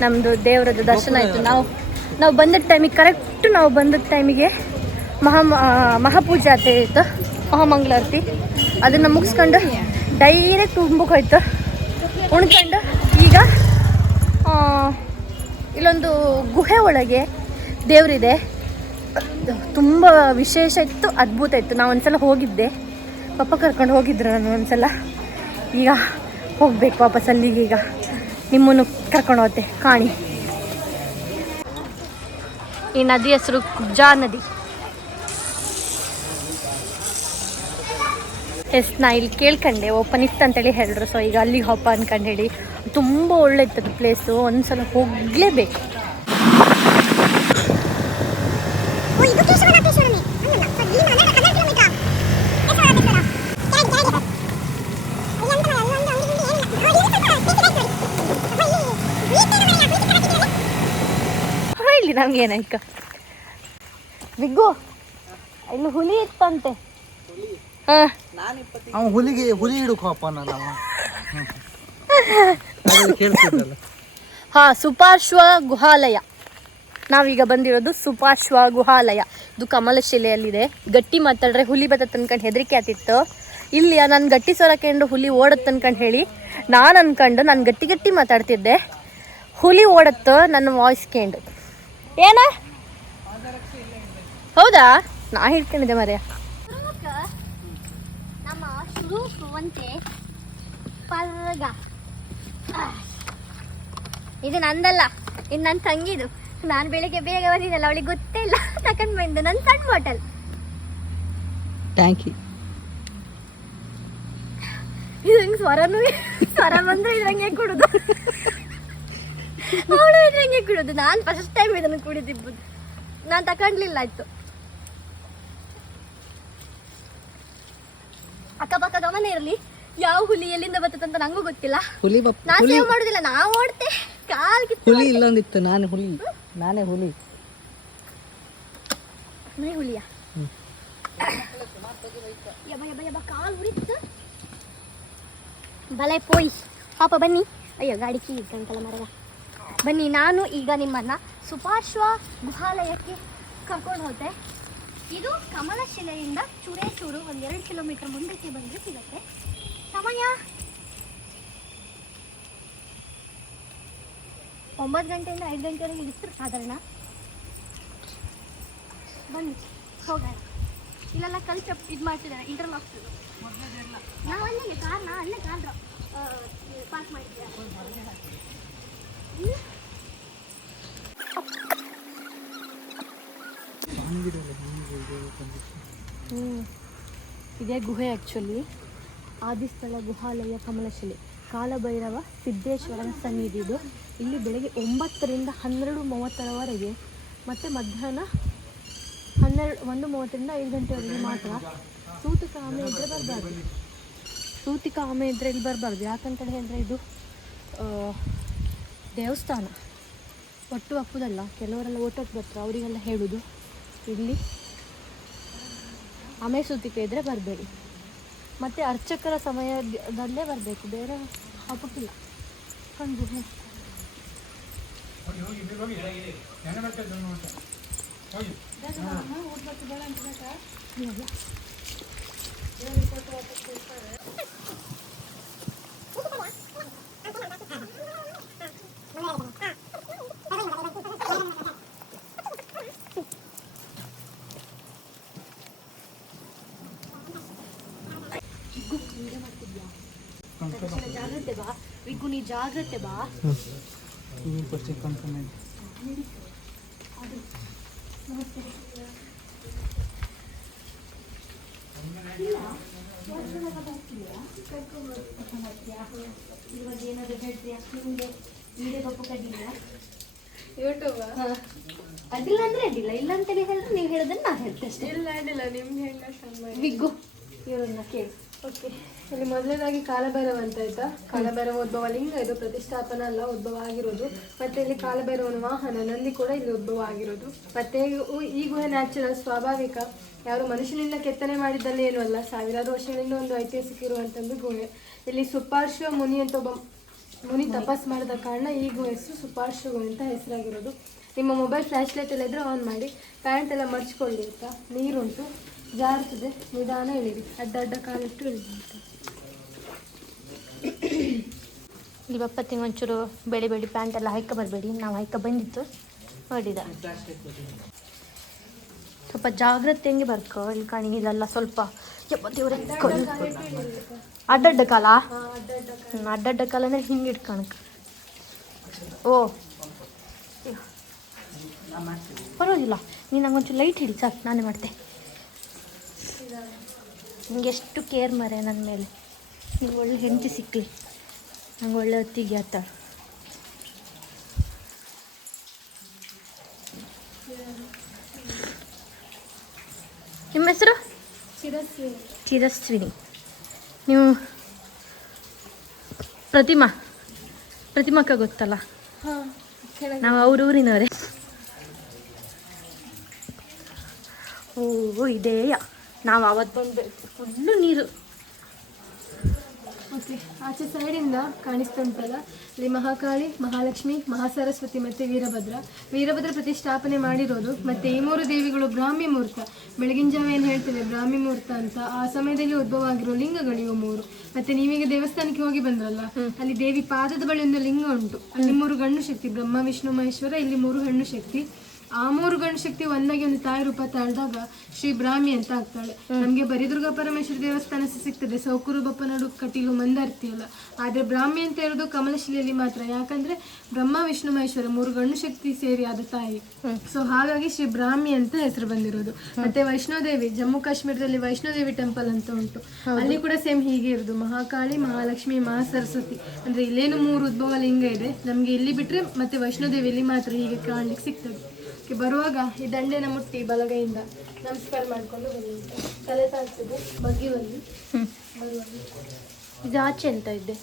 ನಮ್ಮದು ದೇವರದ್ದು ದರ್ಶನ ಆಯ್ತು. ನಾವು ನಾವು ಬಂದ ಟೈಮಿಗೆ ಕರೆಕ್ಟ್ ನಾವು ಬಂದ ಟೈಮಿಗೆ ಮಹಾ ಮಹಾಪೂಜಾತೆ ಇತ್ತು. ಮಹಾಮಂಗಳಾರತಿ ಅದನ್ನು ಮುಗಿಸ್ಕೊಂಡು ಡೈರೆಕ್ಟ್ ಉಂಬಕ್ಕೆ ಹೋಯ್ತು. ಉಣ್ಕೊಂಡು ಈಗ ಆ, ಇಲ್ಲೊಂದು ಗುಹೆ ಒಳಗೆ ದೇವರಿದೆ. ತುಂಬ ವಿಶೇಷ ಇತ್ತು ಅದ್ಭುತ ಇತ್ತು. ನಾವು ಒಂದ್ಸಲ ಹೋಗಿದ್ದೆ. ಪಪ್ಪ ಕರ್ಕೊಂಡು ಹೋಗಿದ್ರು ನಾನು ಒಂದ್ಸಲ. ಈಗ ಹೋಗ್ಬೇಕು ವಾಪಸ್ ಅಲ್ಲಿಗೆ ಈಗ. ನಿಮ್ಮನ್ನು ಕರ್ಕೊಂಡು ಹೋಗುತ್ತೆ ಕಾಣಿ. ಈ ನದಿ ಹೆಸರು ಕುಬ್ಜಾ ನದಿ. ಎಸ್, ನಾ ಇಲ್ಲಿ ಕೇಳ್ಕಂಡೆ. ಓಪನ್ ಇತ್ತು ಅಂತೇಳಿ ಹೇಳಿದ್ರು. ಸೊ ಈಗ ಅಲ್ಲಿಗೆ ಹೋಪ ಅನ್ಕಂಡು ಹೇಳಿ. ತುಂಬ ಒಳ್ಳೆ ಇತ್ತು ಪ್ಲೇಸು ಒಂದು ಸಲ ಹೋಗಲೇಬೇಕು. ಇಲ್ಲಿ ಇಕ್ಕ ಇಲ್ಲಿ ಹುಲಿ ಇತ್ತಂತೆ. ಅವ ಹುಲಿಗೆ ಹುಲಿ ಹಿಡುಕೋಪ್ಪ ಹಾ ಸುಪಾರ್ಶ್ವ ಗುಹಾಲಯ. ನಾವೀಗ ಬಂದಿರೋದು ಸುಪಾರ್ಶ್ವ ಗುಹಾಲಯ. ಇದು ಕಮಲಶಿಲೆಯಲ್ಲಿದೆ ಗಟ್ಟಿ ಮಾತಾಡ್ರೆ ಹುಲಿ ಬತ್ತ ಅನ್ಕೊಂಡು ಹೆದರಿಕೆ ಆತಿತ್ತು ಇಲ್ಲಿ ನಾನು ಗಟ್ಟಿ ಸೊರಕೆಂಡು ಹುಲಿ ಓಡತ್ ಅನ್ಕೊಂಡು ಹೇಳಿ ನಾನು ಅನ್ಕೊಂಡು ನಾನು ಗಟ್ಟಿ ಗಟ್ಟಿ ಮಾತಾಡ್ತಿದ್ದೆ. ಹುಲಿ ಓಡತ್ತು ನನ್ನ ವಾಯ್ಸ್ ಕೇಂಡು. ಏನ? ಹೌದಾ? ನಾ ಹಿಡ್ಕೊಂಡಿದ್ದೆ ಮರೆಯ ನಮ್ಮ ಶುರುವಂತೆ ಪರ್ಗ. ಇದು ನಂದಲ್ಲ ಇದು ನನ್ನ ತಂಗಿದು. ನಾನು ಬೆಳಿಗ್ಗೆ ಬೇಗ ಬಂದಿದ್ದಲ್ಲ ಅವಳಿಗೆ ಗೊತ್ತೇ ಇಲ್ಲ. ತಕೊಂಡ್ ಬಂದು ನನ್ನ ಸಣ್ಣ ಬಾಟಲ್ ಯು ಇದು ಹಿಂಗೆ ಸ್ವರನು ಸ್ವರ ಬಂದ್ರೆ ಇದ್ರಂಗೆ ಕುಡುದು. ಅವಳು ಇದ್ರಂಗೆ ಕುಡಿದು. ನಾನು ಫಸ್ಟ್ ಟೈಮ್ ಇದನ್ನು ಕುಡಿದಿದ್ದು. ನಾನು ತಕೊಂಡ್ಲಿಲ್ಲ ಆಯ್ತು. ಅಕ್ಕಪಕ್ಕ ಗಮನ ಇರಲಿ. ಯಾವ ಹುಲಿ ಎಲ್ಲಿಂದ ಬರ್ತದಂತ ನಂಗೂ ಗೊತ್ತಿಲ್ಲ. ಹುಲಿ ನಾನು ನಾ ಸೇವ್ ಮಾಡುದಿಲ್ಲ. ನಾ ಓಡ್ತೆ. ಕಾಲ್ ಕಿತ್ತು ಹುಲಿ ಇಲ್ಲೊಂದಿತ್ತು. ನಾನು ಹುಲಿ. ನಾನೇ ಹುಲಿ. ಮೈ ಹುಲಿಯ? ಯಬ್ಬ ಯಬ್ಬ ಯಬ್ಬ ಕಾಲ್ ಉರಿತು. ಬಲೆ ಪೋಯ್. ಪಾಪ ಬನ್ನಿ. ಅಯ್ಯೋ ಗಾಡಿ ಕೀ ಇಟ್ಟಂತಲ್ಲ ಮರದ ಬನ್ನಿ, ನಾನು ಈಗ ನಿಮ್ಮನ್ನು ಸುಪಾರ್ಶ್ವ ಗುಹಾಲಯಕ್ಕೆ ಕರ್ಕೊಂಡು ಹೋದೆ. ಇದು ಕಮಲಶಿಲೆಯಿಂದ ಚೂರೇಚೂರು ಒಂದು ಎರಡು ಕಿಲೋಮೀಟರ್ ಮುಂದಕ್ಕೆ ಬಂದರೆ ಸಿಗುತ್ತೆ. ಸಮಯ? ಒಂಬತ್ತು ಗಂಟೆಯಿಂದ ಐದು ಗಂಟೆವರೆಗೆ ಇರ್ತಾರೆ ಸಾಧಾರಣ. ಬನ್ನಿ, ಹೋಗೋಣ. ಇಲ್ಲೆಲ್ಲ ಕಲ್ ಚಪ್ ಇದು ಮಾಡ್ತಿದ್ದಾರೆ ಇಂಟರ್ಲಾಕ್ ನಾವು ಅಲ್ಲಿಗೆ ಕಾರ್ನ ಅಲ್ಲೇ ಕಾರ್ ಪಾರ್ಕ್ ಮಾಡಿದ್ದೆ ಇದೇ ಗುಹೆ ಆ್ಯಕ್ಚುಲಿ ಆದಿಸ್ಥಳ ಗುಹಾಲಯ ಕಮಲಶಿಲೆ. ಕಾಲಭೈರವ ಸಿದ್ದೇಶ್ವರನ ಸನ್ನಿಧಿ ಇದು. ಇಲ್ಲಿ ಬೆಳಗ್ಗೆ ಒಂಬತ್ತರಿಂದ ಹನ್ನೆರಡು ಮೂವತ್ತರವರೆಗೆ ಮತ್ತು ಮಧ್ಯಾಹ್ನ ಹನ್ನೆರಡು, ಒಂದು ಮೂವತ್ತರಿಂದ ಐದು ಗಂಟೆವರೆಗೆ ಮಾತ್ರ ಸೂತಿಕ ಆಮೆ ಇದ್ದರೆ ಬರಬಾರ್ದು. ಸೂತಿಕ ಆಮೆ ಇದ್ದರೆ ಇಲ್ಲಿ ಬರಬಾರ್ದು. ಯಾಕಂತೇಳಿ ಹೇಳಿದ್ರೆ ಇದು ದೇವಸ್ಥಾನ. ಒಟ್ಟು ಒಪ್ಪುದಲ್ಲ, ಕೆಲವರೆಲ್ಲ ಒಟ್ಟೊಟ್ಟು ಬರ್ತಾರೆ, ಅವರಿಗೆಲ್ಲ ಹೇಳೋದು. ಇಲ್ಲಿ ಆಮೆ ಸುತ್ತಿಕೆ ಇದ್ದರೆ ಬರಬೇಡಿ. ಮತ್ತು ಅರ್ಚಕರ ಸಮಯದಲ್ಲೇ ಬರಬೇಕು, ಬೇರೆ ಹಬ್ಬಕ್ಕಿಲ್ಲ ಕಂಡು ಜಾಗ್ರತೆ ಬಾ. ವಿಗು ನೀ ಜಾಗ್ರತೆ ಬಾ. ಅಡ್ಡಿಲ್ಲ ಅಂದ್ರೆ ಅಡ್ಡಿಲ್ಲ. ಇಲ್ಲ ಅಂತೇಳಿ ಹೇಳಿದ್ರೆ ನೀವು ಹೇಳೋದನ್ನ ನಾ ಹೇಳ್ತೇನೆ ಇಲ್ಲ ಅಡ್ಡಿಲ್ಲ. ನಿಮ್ಗೆ ಹೆಂಗ ವಿಗ್ಗು ಇವರನ್ನ ಕೇಳಿ. ಓಕೆ, ಇಲ್ಲಿ ಮೊದಲನೇದಾಗಿ ಕಾಲಭೈರವ ಅಂತ ಆಯ್ತಾ? ಕಾಲಭೈರವ ಉದ್ಭವ ಲಿಂಗ, ಇದು ಪ್ರತಿಷ್ಠಾಪನ ಅಲ್ಲ, ಉದ್ಭವ ಆಗಿರೋದು. ಮತ್ತೆ ಇಲ್ಲಿ ಕಾಲಭೈರವನ ವಾಹನ, ನಂದಿ ಕೂಡ ಇಲ್ಲಿ ಉದ್ಭವ ಆಗಿರೋದು. ಮತ್ತೆ ಈ ಗುಹೆ ನ್ಯಾಚುರಲ್ ಸ್ವಾಭಾವಿಕ. ಯಾರು ಮನುಷ್ಯನಿಂದ ಕೆತ್ತನೆ ಮಾಡಿದ್ದಲ್ಲಿ ಏನೂ ಅಲ್ಲ, ಸಾವಿರಾರು ವರ್ಷಗಳಿಂದ ಒಂದು ಐತಿಹಾಸಿಕ ಇರುವಂತಂದು ಗುಹೆ. ಇಲ್ಲಿ ಸುಪಾರ್ಶ್ವ ಮುನಿ ಅಂತ ಒಬ್ಬ ಮುನಿ ತಪಸ್ ಮಾಡಿದ ಕಾರಣ ಈಗ ಹೆಸರು ಗುಹೆ ಅಂತ ಹೆಸರಾಗಿರೋದು. ನಿಮ್ಮ ಮೊಬೈಲ್ ಫ್ಲ್ಯಾಶ್ ಲೈಟ್ ಎಲ್ಲ ಇದ್ರೆ ಆನ್ ಮಾಡಿ. ಪ್ಯಾಂಟ್ ಎಲ್ಲ ಮರ್ಚ್ಕೊಳ್ಳಿ ಅಂತ, ನೀರುಂಟು. ಜಾರ್ತದೆ ನಿಧಾನ ಇಳಿರಿ. ಅಡ್ಡ ಅಡ್ಡ ಕಾಲಿಟ್ಟು ಇಳಿರಿ. ಅಂತ ಇಲ್ಲಿ ಬಪ್ಪತ್ತಿಗೆ ಒಂಚೂರು ಬೆಳಿ ಬೆಳಿ ಪ್ಯಾಂಟ್ ಎಲ್ಲ ಹಾಯ್ಕ ಬರಬೇಡಿ. ನಾವು ಹಾಯ್ಕ ಬಂದಿತ್ತು ನೋಡಿದ. ಸ್ವಲ್ಪ ಜಾಗ್ರತೆ ಹೆಂಗೆ ಬರ್ಕೋ. ಇಲ್ಲಿ ಕಾಣಿ, ಇಲ್ಲೆಲ್ಲ ಸ್ವಲ್ಪ. ಅಡ್ಡಡ್ಡ ಕಾಲ? ಅಡ್ಡಡ್ಡ ಕಾಲ ಅಂದ್ರೆ ಹಿಂಗೆ ಇಟ್ಕಣಕ್ ಓ. ಪರವಾಗಿಲ್ಲ. ನೀನು ನಂಗೆ ಒಂಚೂರು ಲೈಟ್ ಹಿಡಿ ಸಾಕು. ನಾನೇ ಮಾಡ್ತೆ. ನಿಂಗೆ ಎಷ್ಟು ಕೇರ್ ಮರೆ ನನ್ನ ಮೇಲೆ? ನೀವು ಒಳ್ಳೆ ಹೆಂಡತಿ ಸಿಕ್ಕಲಿ ನಂಗೆ ಒಳ್ಳೆ ಹೊತ್ತಿಗೆ ಆತ. ನಿಮ್ಮ ಹೆಸರು? ಚಿರಸ್ವಿನಿ. ನೀವು ಪ್ರತಿಮಾ? ಪ್ರತಿಮಕ್ಕ ಗೊತ್ತಲ್ಲ? ನಾವು ಅವ್ರ ಊರಿನವರೇ. ಓ, ಇದೆಯಾ? ನಾವು ಅವತ್ತೊಂದು ಫುಲ್ಲು ನೀರು. ಓಕೆ ಆಚೆ ಸೈಡಿಂದ ಕಾಣಿಸ್ತಾ ಉಂಟಲ್ಲ? ಇಲ್ಲಿ ಮಹಾಕಾಳಿ ಮಹಾಲಕ್ಷ್ಮಿ ಮಹಾಸರಸ್ವತಿ ಮತ್ತು ವೀರಭದ್ರ. ವೀರಭದ್ರ ಪ್ರತಿಷ್ಠಾಪನೆ ಮಾಡಿರೋದು ಮತ್ತು ಈ ಮೂರು ದೇವಿಗಳು ಬ್ರಾಹ್ಮಿ ಮುಹೂರ್ತ ಬೆಳಗಿನ ಜಾವ ಏನು ಹೇಳ್ತೇವೆ? ಬ್ರಾಹ್ಮಿ ಮುಹೂರ್ತ ಅಂತ. ಆ ಸಮಯದಲ್ಲಿ ಉದ್ಭವ ಆಗಿರೋ ಲಿಂಗಗಳು ಇವು ಮೂರು. ಮತ್ತು ನೀವೀಗ ದೇವಸ್ಥಾನಕ್ಕೆ ಹೋಗಿ ಬಂದ್ರಲ್ಲ ಅಲ್ಲಿ ದೇವಿ ಪಾದದ ಬಳಿ ಒಂದು ಲಿಂಗ ಉಂಟು. ಅಲ್ಲಿ ಮೂರು ಗಣ್ಣು ಶಕ್ತಿ ಬ್ರಹ್ಮ ವಿಷ್ಣು ಮಹೇಶ್ವರ ಇಲ್ಲಿ ಮೂರು ಹೆಣ್ಣು ಶಕ್ತಿ. ಆ ಮೂರು ಗಣಶಕ್ತಿ ಶಕ್ತಿ ಒಂದಾಗಿ ಒಂದು ತಾಯಿ ರೂಪ ತಾಳ್ದಾಗ ಶ್ರೀ ಬ್ರಾಹ್ಮಿ ಅಂತ ಆಗ್ತಾಳೆ. ನಮ್ಗೆ ಬರಿದುರ್ಗ ಪರಮೇಶ್ವರ ದೇವಸ್ಥಾನ ಸಿಕ್ತದೆ ಸಿಗ್ತದೆ. ಸೌಕುರು ಬಪ್ಪನಡು ಕಟೀಲು ಮಂದಾರ್ತಿ ಅಲ್ಲ. ಆದ್ರೆ ಬ್ರಾಹ್ಮಿ ಅಂತ ಇರೋದು ಕಮಲಶಿಲೆಯಲ್ಲಿ ಮಾತ್ರ. ಯಾಕಂದ್ರೆ ಬ್ರಹ್ಮ ವಿಷ್ಣು ಮಹೇಶ್ವರ ಮೂರು ಗಣಶಕ್ತಿ ಶಕ್ತಿ ಸೇರಿ ಆದ ತಾಯಿ. ಸೊ ಹಾಗಾಗಿ ಶ್ರೀ ಬ್ರಾಹ್ಮಿ ಅಂತ ಹೆಸರು ಬಂದಿರೋದು. ಮತ್ತೆ ವೈಷ್ಣೋದೇವಿ ಜಮ್ಮು ಕಾಶ್ಮೀರದಲ್ಲಿ ವೈಷ್ಣೋದೇವಿ ಟೆಂಪಲ್ ಅಂತ ಉಂಟು. ಅಲ್ಲಿ ಕೂಡ ಸೇಮ್ ಹೀಗೆ ಇರೋದು. ಮಹಾಕಾಳಿ ಮಹಾಲಕ್ಷ್ಮಿ ಮಹಾಸರಸ್ವತಿ. ಅಂದ್ರೆ ಇಲ್ಲೇನು ಮೂರು ಉದ್ಭವ ಲಿಂಗ ಇದೆ. ನಮ್ಗೆ ಇಲ್ಲಿ ಬಿಟ್ರೆ ಮತ್ತೆ ವೈಷ್ಣೋದೇವಿಯಲ್ಲಿ ಮಾತ್ರ ಹೀಗೆ ಕಾಣ್ಲಿಕ್ಕೆ ಸಿಗ್ತದೆ. ಬರುವಾಗ ಈ ದಂಡೆನ ಮುಟ್ಟಿ ಬಲಗೈಯಿಂದ ನಮಸ್ಕಾರ ಮಾಡ್ಕೊಂಡು ಬನ್ನಿ. ತಲೆ ತಾಗ್ತದೆ ಬಗ್ಗಿ ಬನ್ನಿ. ಬರುವಾಗ. ಇದು ಆಚೆ ಅಂತ ಇದೆ.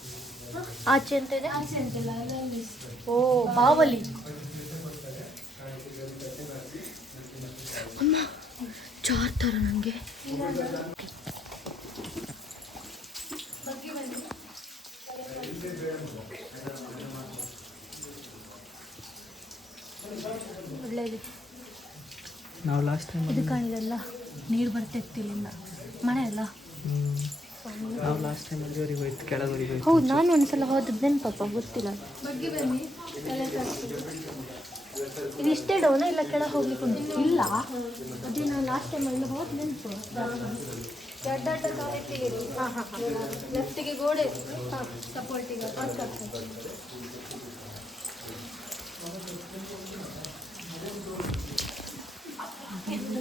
ಆಚೆ ಅಂತ ಇದೆ? ಆಚೆ ಅಂತೆಲ್ಲ ಅಲ್ಲಲ್ಲಿ ಓ ಬಾವಲಿ. ಅಮ್ಮ ತರ ನನಗೆ ಒಳ್ಳೆಯದು ನಾವು ಲಾಸ್ಟ್ ಟೈಮ್ ಇದು ಕಾಣಿದಲ್ಲ ನೀರು ಬರ್ತಿತ್ತಿಲ್ಲಿಂದ ಮಳೆ ಅಲ್ಲ? ನಾವು ಲಾಸ್ಟ್ ಟೈಮ್ ಅಲ್ಲಿವರೆಗೆ ಹೋಯ್ತು ಕೆಳಗೆ ಹೋಯ್ತು ಹೌದು ನಾನು ಒಂದ್ಸಲ ಹೋದದ್ದು ನೆನಪಪ್ಪ ಗೊತ್ತಿಲ್ಲ. ಬಗ್ಗೆ ಬನ್ನಿ ಇದು ಇಷ್ಟೇ ಡೌನ ಇಲ್ಲ ಕೆಳಗೆ ಹೋಗ್ಲಿಕ್ಕೆ ಉಂಟು? ಇಲ್ಲ. ಅದೇ ನಾನು ಲಾಸ್ಟ್ ಟೈಮ್ ಅಲ್ಲಿ ಹೋದ್ ನೆನಪು. ಅಡ್ಡಾಟ ಕಾಲಿಟ್ಟಿಗೆ. ಹಾಂ ಹಾಂ ಹಾಂ. ಲೆಫ್ಟಿಗೆ ಗೋಡೆ. ಸಪೋರ್ಟಿಗೆ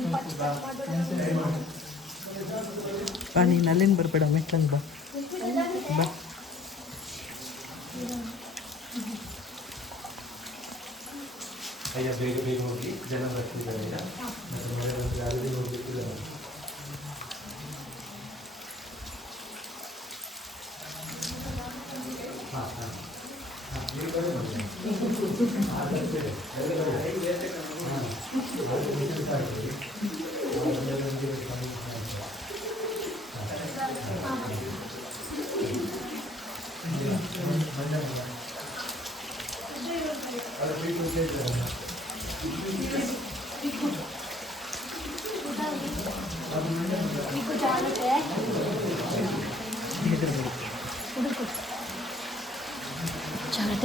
ಪಾಸ್ ಆಗ್ತದೆ ಬಾ ನೀನು ಅಲ್ಲಿಂದ ಬರಬೇಡ ಮೆಟ್ಟಂಗೆ ಬಾ ಬಾ ಜಾಗ್ರತೆ ಬಾ ಇಕ್ಕೊಳ್ಳೋದೆಂತ ಉಂಟಾ ಇದು ಇಲ್ಲಿಂದವೇ ಆದದ್ದಾ ಓಕೆ, ಇದು ನಾಗತೀರ್ಥ ಅಂತ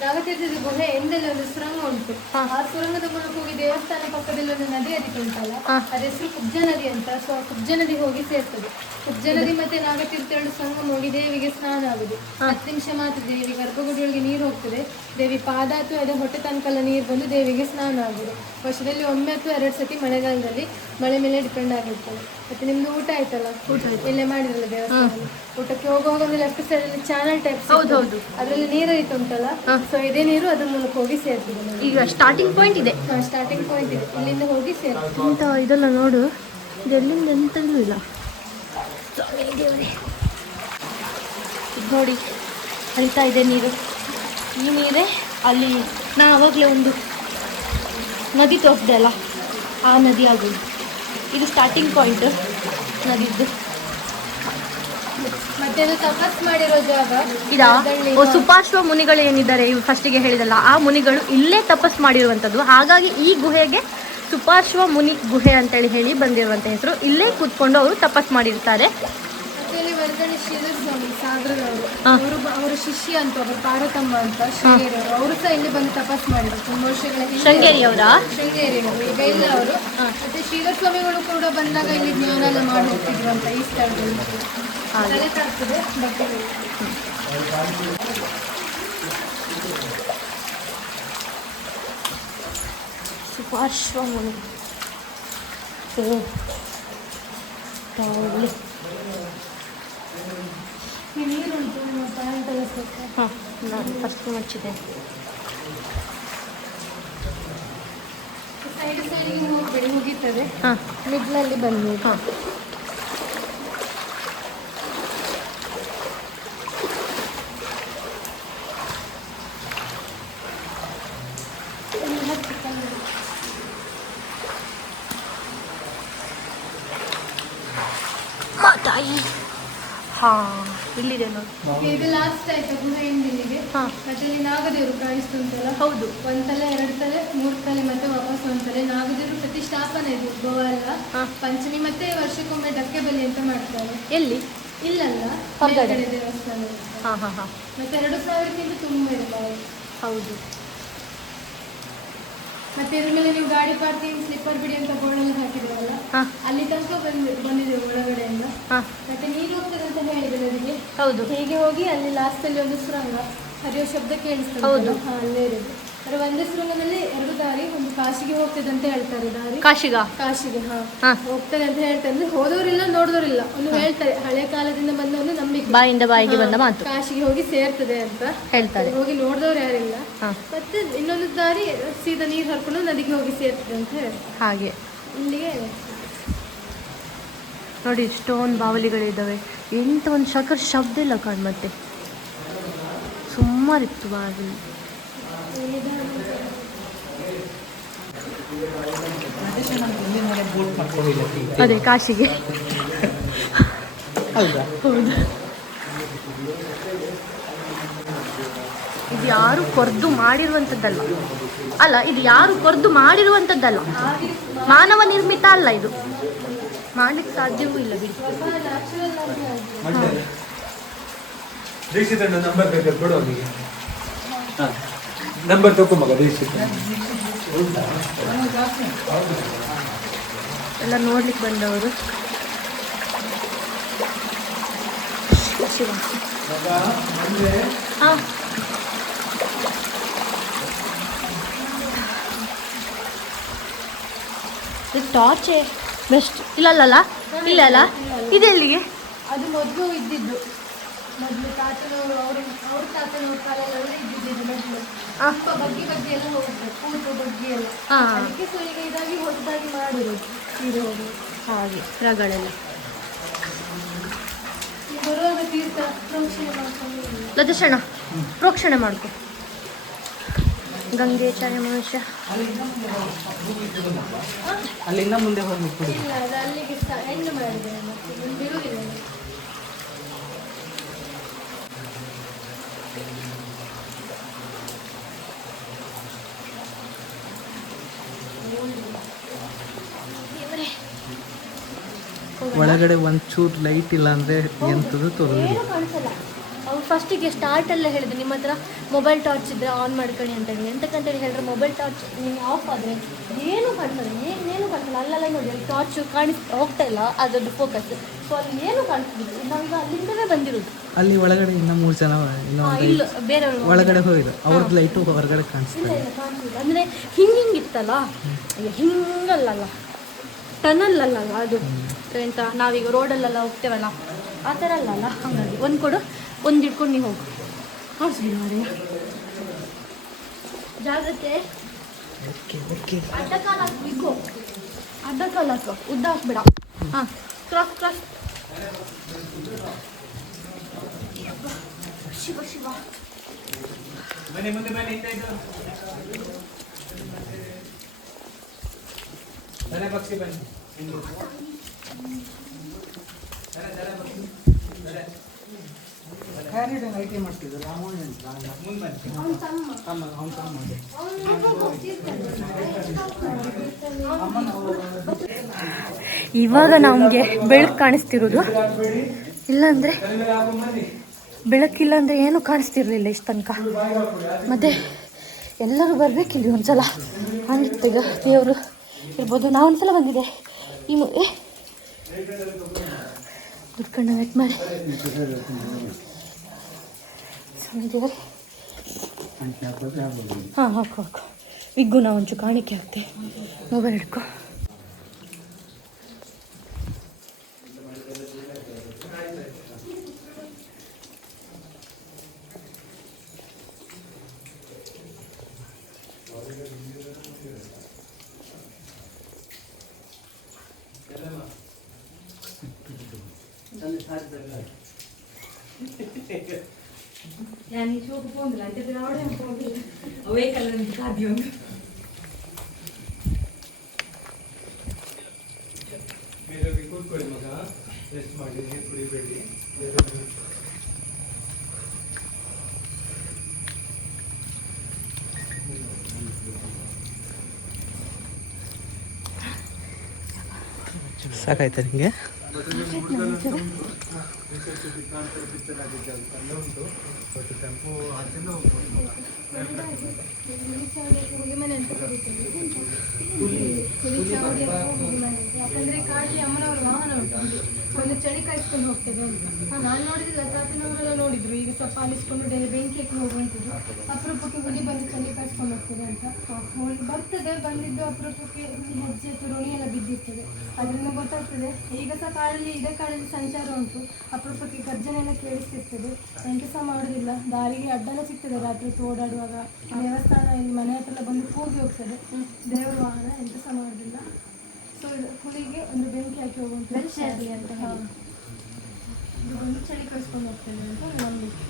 ನಾಗತೀರ್ಥದ ಗುಹೆ ಎಂದಲ್ಲಿ ಒಂದು ಸುರಂಗ ಉಂಟು. ಆ ಸುರಂಗದ ಮೂಲಕ ಹೋಗಿ ದೇವಸ್ಥಾನ ಪಕ್ಕದಲ್ಲಿ ಒಂದು ನದಿ ಅದಕ್ಕೆ ಉಂಟಲ್ಲ ಅದ ಹೆಸರು ಕುಬ್ಜ ನದಿ ಅಂತ. ಸೊ ಆ ಕುಬ್ಜ ನದಿ ಹೋಗಿ ಸೇರ್ತದೆ. ಕುಬ್ಜ ನದಿ ಮತ್ತೆ ನಾಗತೀರ್ಥ ಎರಡು ಸಂಗಮ ಹೋಗಿ ದೇವಿಗೆ ಸ್ನಾನ ಆಗುದು. ಹತ್ತು ನಿಮಿಷ ಮಾತ್ರ ದೇವಿ ಗರ್ಭಗುಡಿಯೊಳಗೆ ನೀರು ಹೋಗ್ತದೆ. ದೇವಿ ಪಾದ ಅಥವಾ ಅದೇ ಹೊಟ್ಟೆ ತನಕಲ್ಲ ನೀರು ಬಂದು ದೇವಿಗೆ ಸ್ನಾನ ಆಗುದು. ವರ್ಷದಲ್ಲಿ ಒಮ್ಮೆ ಅಥವಾ ಎರಡು ಸತಿ ಮಳೆಗಾಲದಲ್ಲಿ ಮಳೆ ಮೇಲೆ ಡಿಪೆಂಡ್ ಆಗಿರ್ತದೆ. ಮತ್ತೆ ನಿಮ್ದು ಊಟ ಆಯ್ತಲ್ಲ? ಇಲ್ಲೇ ಮಾಡಿದ್ರಲ್ಲ ದೇವಸ್ಥಾನ ಊಟಕ್ಕೆ ಹೋಗುವಾಗ ಒಂದು ಲೆಫ್ಟ್ ಸೈಡ್ ಅಲ್ಲಿ ಚಾನಲ್ ಟೈಪ್ ಹೌದೌದು. ಅದರಲ್ಲಿ ನೀರು ಐತೆ ಉಂಟಲ್ಲ ಸೊ ಇದೇ ನೀರು ಅದ್ರ ಮೂಲಕ ಹೋಗಿ ಸೇರ್ತದೆ ಈಗ ಸ್ಟಾರ್ಟಿಂಗ್ ಪಾಯಿಂಟ್ ಇದೆ. ಸ್ಟಾರ್ಟಿಂಗ್ ಪಾಯಿಂಟ್ ಇದೆ. ಇಲ್ಲಿಂದ ಹೋಗಿ ಸೇರ್ತದೆ ಅಂತ ಇದೆಲ್ಲ ನೋಡು. ಇದೆಲ್ಲಿಂದ ಎಂತಲ್ಲೂ ಇಲ್ಲ. ನೋಡಿ ಹರಿತಾ ಇದೆ ನೀರು. ಈ ನೀರೇ ಅಲ್ಲಿ ನಾ ಆವಾಗಲೇ ಒಂದು ನದಿ ತೋರಿಸ್ದೆ ಅಲ್ಲ? ಆ ನದಿ ಆಗೋದು. ಇದು ಸ್ಟಾರ್ಟಿಂಗ್ ಪಾಯಿಂಟ್ ನದಿದ್ದು. ಮತ್ತೆ ಅದು ತಪಸ್ ಮಾಡಿರೋ ಜಾಗ. ಇದಾ? ಓ ಸುಪಾರ್ಶ್ವ ಮುನಿಗಳು ಏನಿದ್ದಾರೆ? ಇವು ಫಸ್ಟಿಗೆ ಹೇಳಿದಲ್ಲ. ಆ ಮುನಿಗಳು ಇಲ್ಲೇ ತಪಸ್ ಮಾಡಿರುವಂಥದ್ದು. ಹಾಗಾಗಿ ಈ ಗುಹೆಗೆ ಸುಪಾರ್ಶ್ವ ಮುನಿ ಗುಹೆ ಅಂತೇಳಿ ಹೇಳಿ ಬಂದಿರುವಂತ ಹೆಸರು. ಇಲ್ಲೇ ಕೂತ್ಕೊಂಡು ಅವರು ತಪಸ್ ಮಾಡಿರ್ತಾರೆ. ಮತ್ತೆ ಇಲ್ಲಿ ಶಿರಸ್ವಾಮಿ ಸಾಗರದವರು. ಅವರು ಅವರ ಶಿಷ್ಯ ಅಂತ ಅವರು ಪಾರ್ವತಮ್ಮ ಅಂತ ಶೃಂಗೇರಿ ಅವರು ಅವರು ಸಹ ಇಲ್ಲಿ ಬಂದು ತಪಾಸ್ ಮಾಡಿದ್ರು. ತುಂಬ ವರ್ಷಗಳ ಹಿಂದೆ. ಶೃಂಗೇರಿಯವರು? ಈಗ ಇಲ್ಲ ಅವರು. ಮತ್ತೆ ಶ್ರೀಧರ ಸ್ವಾಮಿಗಳು ಕೂಡ ಬಂದಾಗ ಇಲ್ಲಿ ಜ್ಞಾನ ಎಲ್ಲ ಮಾಡಿ ಹೋಗ್ತಿದ್ರು ಅಂತ ಈ ಸ್ಥಳದಲ್ಲಿ ತಲೆ ತಾಗ್ತದೆ ಬಟ್ಟೆಗಳು ಸುಪಾರ್ಶ್ವ ಓ ತಗೊಳ್ಳಿ ಈ ನೀರುಂಟು ನಮ್ಮ ಪ್ಯಾಂಟ್ ಎಲ್ಲ ಸ್ವಲ್ಪ ಹಾಂ ನಾನು ಫಸ್ಟ್ ಮುಚ್ಚಿದೆ ಸೈಡ್ ಸೈಡಿಗೆ ಹೋಗ್ಬೇಡಿ ಮುಗೀತದೆ. ಹಾಂ. ಮಿಡ್ಲಲ್ಲಿ ಬನ್ನಿ. ಹಾಂ. ಮಾತಾಯಿ ಹಾಂ. ಇಲ್ಲಿದೆ ನೋಡಿ. ಇದು ಲಾಸ್ಟ್ ಆಯ್ತು ಗುಹೆ ಎಂದಿನಿಗೆ ಹಾಂ. ಮತ್ತೆ ಇಲ್ಲಿ ನಾಗದೇವರು ಕಾಣಿಸ್ತುಂಟಲ್ಲ ಹೌದು. ಒಂದ್ ತಲೆ ಎರಡು ತಲೆ ಮೂರು ತಲೆ ಮತ್ತೆ ವಾಪಸ್ ಒಂದ್ ತಲೆ. ನಾಗದೇವರು ಪ್ರತಿಷ್ಠಾಪನೆ ಇದು ಉದ್ಭವ ಅಲ್ಲ. ಪಂಚಮಿ ಮತ್ತೆ ವರ್ಷಕ್ಕೊಮ್ಮೆ ಡಕ್ಕೆ ಬಲಿ ಅಂತ ಮಾಡ್ತಾರೆ. ಎಲ್ಲಿ? ಇಲ್ಲಲ್ಲ. ದೇವಸ್ಥಾನ ಮತ್ತೆ ಎರಡು ಸಾವಿರಕ್ಕಿಂತ ತುಂಬ ಇದೆ ಹೌದು. ಮತ್ತೆ ಇದ್ರ ಮೇಲೆ ನೀವು ಗಾಡಿ ಪಾರ್ಕಿಂಗ್ ಸ್ಲಿಪ್ಪರ್ ಬಿಡಿ ಅಂತ ಬೋರ್ಡ್ ಎಲ್ಲ ಹಾಕಿದ್ರಲ್ಲ ಹಾಂ. ಅಲ್ಲಿ ತನಕ ಬಂದು ಬಂದಿದೆ ಒಳಗಡೆಯಿಂದ. ಹಾಂ. ಮತ್ತೆ ನೀರು ಹೋಗ್ತದೆ ಅಂತ ಹೇಳಿದ್ರೆ ಅವರಿಗೆ ಹೌದು. ಹೀಗೆ ಹೋಗಿ ಅಲ್ಲಿ ಲಾಸ್ಟ್ ಅಲ್ಲಿ ಒಂದು ಸುರಂಗ. ಹರಿಯೋ ಶಬ್ದ ಕೇಳಿಸ್ತದೆ ಹೌದು. ಹಾ ಅಲ್ಲೇ ಇರೋದು. ಅದ್ರ ಒಂದೇ ಸುರಂಗದಲ್ಲಿ ಎರಡು ದಾರಿ ಒಂದು ಕಾಶಿಗೆ ಹೋಗ್ತದೆ ಅಂತ ಹೇಳ್ತಾರೆ ದಾರಿ. ಕಾಶಿಗ? ಕಾಶಿಗೆ ಹಾ. ಹೋಗ್ತದೆ ಅಂತ ಹೇಳ್ತಾರೆ. ಅಂದ್ರೆ ಹೋದವರಿಲ್ಲ ನೋಡಿದವರಿಲ್ಲ. ಒಂದು ಹೇಳ್ತಾರೆ ಹಳೆ ಕಾಲದಿಂದ ಬಂದ ಒಂದು ನಂಬಿಕೆ. ಬಾಯಿಂದ ಬಾಯಿಗೆ ಬಂದ ಮಾತು. ಕಾಶಿಗೆ ಹೋಗಿ ಸೇರ್ತದೆ ಅಂತ. ಹೇಳ್ತಾರೆ. ಹೋಗಿ ನೋಡಿದವ್ರು ಯಾರಿಲ್ಲ. ಮತ್ತೆ ಇನ್ನೊಂದು ದಾರಿ ಸೀದಾ ನೀರು ಹರ್ಕೊಂಡು ನದಿಗೆ ಹೋಗಿ ಸೇರ್ತದೆ ಅಂತ ಹೇಳ್ತಾರೆ. ಹಾಗೆ. ಇಲ್ಲಿಗೆ ನೋಡಿ ಸ್ಟೋನ್ ಬಾವಲಿಗಳಿದ್ದಾವೆ. ಎಂತ ಒಂದು ಶಕರ್ ಶಬ್ದ ಇಲ್ಲ ಕಾಣ್ ಮತ್ತೆ. ಸುಮಾರಿತ್ತು ಬಾವಲಿ. ಅದೇ ಕಾಶಿಗೆ. ಹೌದಾ? ಹೌದು. ಇದು ಯಾರು ಕೊರ್ದು ಮಾಡಿರುವಂಥದ್ದಲ್ಲ ಅಲ್ಲ ಇದು ಯಾರು ಕೊರ್ದು ಮಾಡಿರುವಂತದ್ದಲ್ಲ. ಮಾನವ ನಿರ್ಮಿತ ಅಲ್ಲ ಇದು. ಮಾಡ್ಲಿಕ್ಕೆ ಸಾಧ್ಯವೂ ಇಲ್ಲ ಬಿಡಿ. ನಂಬರ್ ಬೇಕಾದ್ರೆ ಕೊಡು ಅವನಿಗೆ. ನಂಬರ್ ತಗೊಂಬಗ ದೀಕ್ಷಿತ ಎಲ್ಲ ನೋಡ್ಲಿಕ್ಕೆ ಬಂದವರು. ಹಾಂ ಟಾರ್ಚೇ ಬೆಸ್ಟ್ ಇಲ್ಲ ಇಲ್ಲಲ್ಲ ಇಲ್ಲ ಅಲ್ಲ. ಇದೆಲ್ಲಿಗೆ ಅದು ಮೊದಲು ಇದ್ದಿದ್ದು. ಮೊದಲು ತಾತನವರು ಅವರು ಅವ್ರ ತಾತನವ್ರ ಕಾಲದಲ್ಲೇ. ಸ್ವಲ್ಪ ಬಗ್ಗೆ ಬಗ್ಗೆ ಎಲ್ಲ ಹೋಗುತ್ತೆ ಕೂತು ಬಗ್ಗೆ ಎಲ್ಲ. ಅದಕ್ಕೆ ಸೊ ಈಗ ಇದಾಗಿ ಹೊಸದಾಗಿ ಮಾಡಿರೋದು ಇದು ಹೋಗಿ ಹಾಗೆ ರಗಳೆಲ್ಲ. ಲದಕ್ಷಣ ಬರುವಾಗ ತೀರ್ಥ ಪ್ರೋಕ್ಷಣೆ ಮಾಡ್ಕೊಂಡು ಮಾಡ್ಕೊ. ಗಂಗೆ ಚಾರೆ ಮನುಷ್ಯ. ಅಲ್ಲಿಂದ ಮುಂದೆ ಹೋಗಿ ಕೊಡಿ. ಇಲ್ಲ ಅದು ಅಲ್ಲಿಗೆ ಎಂಡ್ ಮಾಡಿದೆ ಮತ್ತೆ ಮುಂದಿರುವುದಿಲ್ಲ. ಒಳಗಡೆ ಒಂಚೂರು ಲೈಟ್ ಇಲ್ಲ ಅಂದ್ರೆ ಎಂತದು ತೋರಿಲ್ಲ ಫಸ್ಟಿಗೆ ಸ್ಟಾರ್ಟಲ್ಲೇ ಹೇಳಿದೆ ನಿಮ್ಮ ಹತ್ರ ಮೊಬೈಲ್ ಟಾರ್ಚ್ ಇದ್ರೆ ಆನ್ ಮಾಡ್ಕೊಳ್ಳಿ ಅಂತ ಹೇಳಿ. ಎಂತಕ್ಕಂತೇಳಿ ಹೇಳಿದ್ರೆ ಮೊಬೈಲ್ ಟಾರ್ಚ್ ನಿಮ್ಗೆ ಆಫ್ ಆದರೆ ಏನು ಕಾಣಿಸಲ್ಲ ಏನೇನು ಕಾಣಿಸಲ್ಲ. ಅಲ್ಲೆಲ್ಲ ನೋಡಿ ಅಲ್ಲಿ ಟಾರ್ಚ್ ಕಾಣಿಸ್ ಹೋಗ್ತಾ ಇಲ್ಲ ಅದರದ್ದು ಫೋಕಸ್ ಸೊ ಅಲ್ಲಿ ಏನು ಕಾಣಿಸ್ತಿಲ್ಲ ನಾವೀಗ ಅಲ್ಲಿಂದಲೇ ಬಂದಿರೋದು. ಅಲ್ಲಿ ಒಳಗಡೆ ಇನ್ನ ಮೂರು ಜನ ಇಲ್ಲ ಒಳಗಡೆ. ಹೋಗಿದ್ರು. ಅವ್ರದ್ದು ಲೈಟು ಹೊರಗಡೆ ಅಂದ್ರೆ ಇಲ್ಲ ಕಾಣಿಸಿಲ್ಲ. ಅಂದರೆ ಹಿಂಗೆ ಹಿಂಗಿತ್ತಲ್ಲ ಈಗ ಹಿಂಗಲ್ಲಲ್ಲ. ಟನಲ್ ಅಲ್ಲಲ್ಲ ಅದು. ಎಂತ ನಾವೀಗ ರೋಡಲ್ಲೆಲ್ಲ ಹೋಗ್ತೇವಲ್ಲ? ಆ ಥರ ಅಲ್ಲಲ್ಲ ಹಾಗಾಗಿ. ಒಂದು ಕೊಡು ಒಂದು ಹಿಡ್ಕೊಂಡು ನೀವು ಹೋಗು. ಹಾಡ್ಸ್ಬಿಡಿ ಮಾರಯ್ಯ. ಜಾಗ್ರತೆ. ಅಡ್ಡ ಕಾಲು ಹಾಕ್ಬೇಕು ಅಡ್ಡ ಕಾಲು ಹಾಕು. ಉದ್ದ ಹಾಕ್ಬೇಡ. ಹಾಂ ಕ್ರಾಸ್ ಕ್ರಾಸ್. ಶಿವ ಶಿವ. ಬನ್ನಿ ಮುಂದೆ ಬನ್ನಿ ಹಿಂದೆ ಇದ್ದು. ತಲೆ ಪಕ್ಷಿ ಬನ್ನಿ. ಇವಾಗ ನಮಗೆ ಬೆಳಕು ಕಾಣಿಸ್ತಿರೋದು. ಇಲ್ಲಾಂದರೆ ಬೆಳಕಿಲ್ಲ ಅಂದರೆ ಏನೂ ಕಾಣಿಸ್ತಿರ್ಲಿಲ್ಲ ಇಷ್ಟು ತನಕ. ಮತ್ತು ಎಲ್ಲರೂ ಬರಬೇಕಿಲ್ಲಿ ಒಂದ್ಸಲ. ಸಲ ಈಗ ದೇವರು ಇರ್ಬೋದು. ನಾವು ಒಂದ್ಸಲ ಬಂದಿದೆ. ಈ ದುಡ್ಕಂಡು ವೆಟ್ ಮಾಡಿ. ಹಾಂ ಹಾಕು ಹಾಕು. ಇಗ್ಗು ನಾವು ಒಂಚೂರು ಕಾಣಿಕೆ ಆಗ್ತೆ. ಮೊಬೈಲ್ ಹಿಡ್ಕೊ. ಮಾಡಿ ನೀರು ಕುಡಿಬೇಡಿ. ಸಾಕಾಯ್ತಾ ನಿಮಗೆ ಯಾಕಂದ್ರೆ ಕಾಡಲ್ಲಿ ಅಮ್ಮನವರ ವಾಹನ ಉಂಟು ಒಂದು ಚಳಿ ಕಾಯಿಸ್ಕೊಂಡು ಹೋಗ್ತದೆ ಅಂತ ನಾನು ನೋಡಿದ್ರೆ ತಾತನವರೆಲ್ಲ ನೋಡಿದ್ರು ಈಗ ಸ್ವಲ್ಪ ಅಲಿಸ್ಕೊಂಡು ಡೈಲಿ ಬೆಂಕಿ ಹಾಕಿ ಹೋಗುವಂಥದ್ದು ಅಪರೂಪಕ್ಕೆ ಹುಲಿ ಬಂದು ಚಳಿ ಕಾಯಿಸ್ಕೊಂಡು ಹೋಗ್ತದೆ ಅಂತ ಬರ್ತದೆ ಬಂದಿದ್ದು ಅಪರೂಪಕ್ಕೆ ಹೆಜ್ಜೆ ತುರುಣಿ ಎಲ್ಲ ಬಿದ್ದಿರ್ತದೆ ಅದರಿಂದ ಗೊತ್ತಾಗ್ತದೆ ಈಗ ಸಹ ಕಾಡಲ್ಲಿ ಇದೇ ಕಾಡಲ್ಲಿ ಸಂಚಾರ ಉಂಟು ಅಪರೂಪಕ್ಕೆ ಗರ್ಜನೆ ಎಲ್ಲ ಕೇಳಿಸ್ತಿರ್ತದೆ. ಎಂತ ಸಹ ಮಾಡೋದಿಲ್ಲ. ದಾರಿಗೆ ಅಡ್ಡನ ಸಿಗ್ತದೆ ರಾತ್ರಿ ಹೊತ್ತು ಓಡಾಡುವಾಗ ದೇವಸ್ಥಾನ ಇಲ್ಲಿ ಮನೆ ಹತ್ರ ಬಂದು ಕೂಗಿ ಹೋಗ್ತದೆ. ದೇವರ ವಾಹನ ಎಂತ ಸಹ ಮಾಡೋದಿಲ್ಲ. ಸೊ ಇದು ಹುಲಿಗೆ ಒಂದು ಬೆಂಕಿ ಹಾಕಿ ಹೋಗುವಂತ ಅಂತ. ಇದು ಒಂದು ಚಳಿ ಕಳಿಸ್ಕೊಂಡು ಹೋಗ್ತದೆ ಅಂತ ನಂಬಿಕೆ.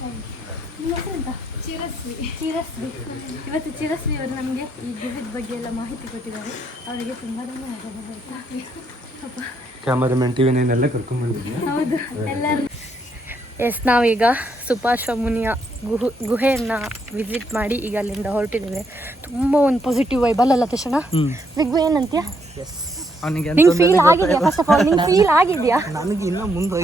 ಹೌದು. ನಿಮ್ಮ ಹೆಸರೆಂತ ಚಿರಸ್ವಿ. ಚಿರಸ್ವಿ. ಇವತ್ತು ಚಿರಸ್ವಿ ಅವರು ನಮಗೆ ಈ ಗಿಡದ ಬಗ್ಗೆ ಎಲ್ಲ ಮಾಹಿತಿ ಕೊಟ್ಟಿದ್ದಾರೆ. ಅವರಿಗೆ ತುಂಬ ಧನ್ಯವಾದಗಳು. ಪಾಪ ಕ್ಯಾಮರಾಮನ್ ಟಿವಿ ಕರ್ಕೊಂಡು ಕರ್ಕೊಂಡ್ಬಂದಿದ್ದೆ ಹೌದು. ಎಲ್ಲರೂ ಎಸ್ ನಾವೀಗ ಸುಪಾರ್ಶ್ವ ಮುನಿಯ ಗುಹು ಗುಹೆಯನ್ನು ವಿಸಿಟ್ ಮಾಡಿ ಈಗ ಅಲ್ಲಿಂದ ಹೊರಟಿದ್ದೇವೆ. ತುಂಬ ಒಂದು ಪಾಸಿಟಿವ್ ವೈಬ್ ಅಲ್ಲ ತಕ್ಷಣ ವಿಗ್ಗು ಏನಂತೀಯ? ನಿಂಗೆ ಫೀಲ್ ಆಗಿದೆಯಾ ಫಸ್ಟ್ ಆಫ್ ಆಲ್ ನಿಂಗೆ ಫೀಲ್ ಆಗಿದೆಯಾ? ನನಗೆ ಇನ್ನೂ ಮುಂದೆ